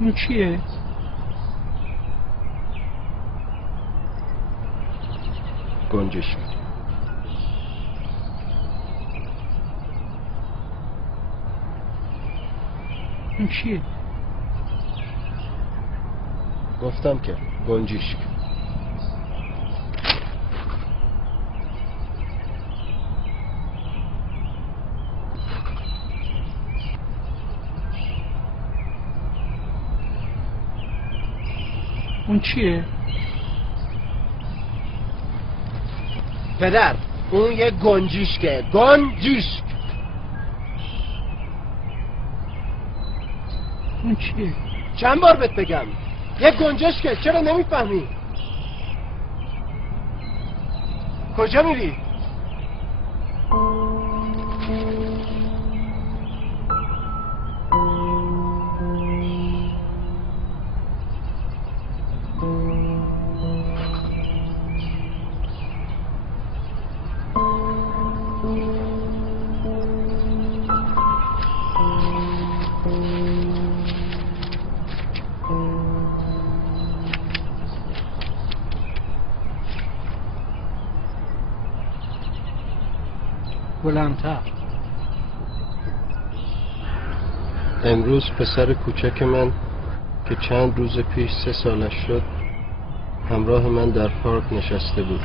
اون چیه؟ گنجشک. اون چیه؟ گفتم که گنجشک. اون چیه؟ پدر اون یه گنجشکه. گنجشک. اون چیه؟ چند بار بهت بگم یه گنجشکه، چرا نمیفهمی؟ کجا میری؟ بلندتر. امروز پسر کوچک من که چند روز پیش 3 سالش شد همراه من در پارک نشسته بود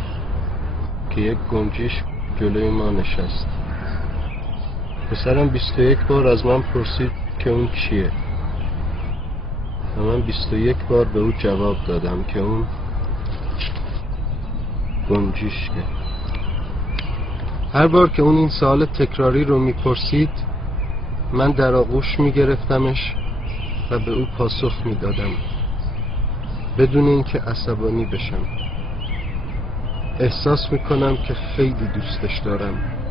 که یک گنجشک جلوی ما نشست. پسرم 21 بار از من پرسید که اون چیه و من 21 بار به او جواب دادم که اون گنجشکه. هر بار که اون این سوال تکراری رو میپرسید من در آغوش میگرفتمش و به او پاسخ میدادم بدون اینکه عصبانی بشم. احساس میکنم که خیلی دوستش دارم.